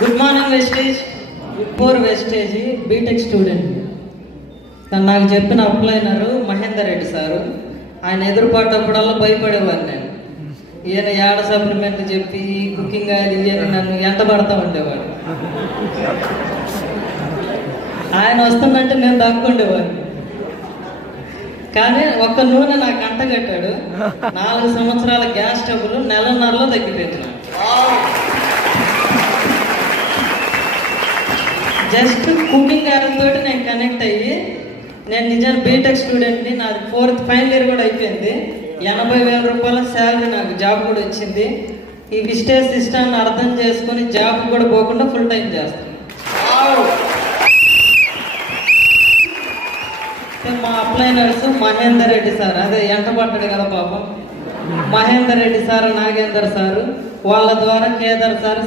Good morning వెస్టేజ్, good ఫోర్ వెస్టేజ్ బీటెక్ స్టూడెంట్. నాకు చెప్పిన అప్లైనరు మహేందర్ రెడ్డి సారు. ఆయన ఎదురుపడ్డప్పుడల్లా భయపడేవారు. నేను ఈయన యాడ సప్లిమెంట్ చెప్పి కుకింగ్ అది ఈయన నన్ను ఎంట పడతా ఉండేవాడు. ఆయన వస్తుందంటే నేను దక్కుండేవాడిని. కానీ ఒక్క నూనె నాకు అంటగట్టాడు. 4 సంవత్సరాల గ్యాస్ స్టవ్లు నెలన్నరలో తగ్గిపెట్టిన. జస్ట్ కుకింగ్ తోటి నేను కనెక్ట్ అయ్యి, నేను నిజాన్ని బీటెక్ స్టూడెంట్ని. నాది 4th ఫైనల్ ఇయర్ కూడా అయిపోయింది. 80,000 రూపాయల శాలరీ, నాకు జాబ్ కూడా వచ్చింది. ఈ విస్టేజ్ సిస్టమ్ని అర్థం చేసుకొని జాబ్ కూడా పోకుండా ఫుల్ టైం చేస్తాను. మా అప్లైనర్స్ మహేందర్ రెడ్డి సార్, అదే ఎంటపడ్డాడు కదా పాపం, మహేందర్ రెడ్డి సార్, నాగేందర్ సారు, వాళ్ళ ద్వారా కేదార్ సార్